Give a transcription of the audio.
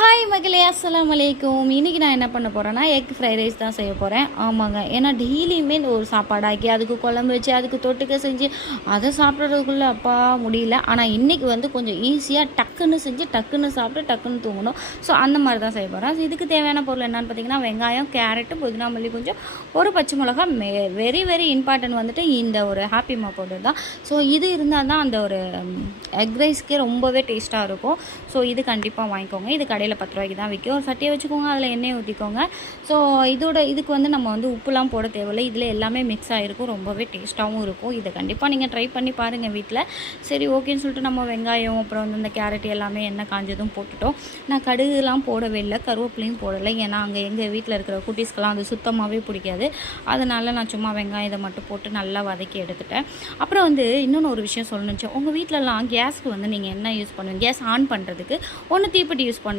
Hi மகளே, அஸ்ஸலாமு அலைக்கும். இன்றைக்கி நான் என்ன பண்ண போகிறேன்னா, எக் ஃப்ரைட் ரைஸ் தான் செய்ய போகிறேன். ஆமாங்க, ஏன்னா டெய்லியுமே இந்த ஒரு சாப்பாடாக்கி அதுக்கு குழம்பு வச்சு அதுக்கு தொட்டுக்க செஞ்சு அதை சாப்பிட்றதுக்குள்ளே அப்பா முடியல. ஆனால் இன்றைக்கி கொஞ்சம் ஈஸியாக டக்குன்னு செஞ்சு டக்குன்னு சாப்பிட்டு டக்குன்னு தூங்கணும். ஸோ அந்த மாதிரி தான் செய்ய போகிறேன். ஸோ இதுக்கு தேவையான பொருள் என்னென்னு பார்த்தீங்கன்னா, வெங்காயம், கேரட்டு, புதினா மல்லி கொஞ்சம், ஒரு பச்சை மிளகா, வெரி வெரி இம்பார்ட்டன்ட் இந்த ஒரு ஹாப்பி மா பவுடர் தான். ஸோ இது இருந்தால் தான் அந்த ஒரு எக் ரைஸ்க்கே ரொம்பவே டேஸ்ட்டாக இருக்கும். ஸோ இது கண்டிப்பாக வாங்கிக்கோங்க. இது கடையில் 10 ரூபாய்க்கு தான் விற்கும். ஒரு சட்டியை வச்சுக்கோங்க, அதில் எண்ணெய் ஊற்றிக்கோங்க. ஸோ இதுக்கு நம்ம உப்புலாம் போட தேவையில்லை. இதில் எல்லாமே மிக்ஸ் ஆகிருக்கும், ரொம்பவே டேஸ்ட்டாகவும் இருக்கும். இதை கண்டிப்பாக நீங்கள் ட்ரை பண்ணி பாருங்கள் வீட்டில். சரி, ஓகேன்னு சொல்லிட்டு நம்ம வெங்காயம், அப்புறம் இந்த கேரட் எல்லாமே எண்ணெய் காஞ்சதும் போட்டுட்டோம். நான் கடுகுலாம் போடவே இல்லை, கருவேப்பிலையும் போடலை. ஏன்னா அங்கே எங்கள் வீட்டில் இருக்கிற குட்டீஸ்க்கெல்லாம் அது சுத்தமாகவே பிடிக்காது. அதனால் நான் சும்மா வெங்காயம் இதை மட்டும் போட்டு நல்லா வதக்கி எடுத்துட்டேன். அப்புறம் இன்னொன்று ஒரு விஷயம் சொல்லணுச்சு. உங்கள் வீட்டிலலாம் கேஸ்க்கு நீங்கள் என்ன யூஸ் பண்ணுவீங்க? கேஸ் ஆன் பண்ணுறதுக்கு ஒன்று தீப்பெட்டி யூஸ் பண்ணுங்க.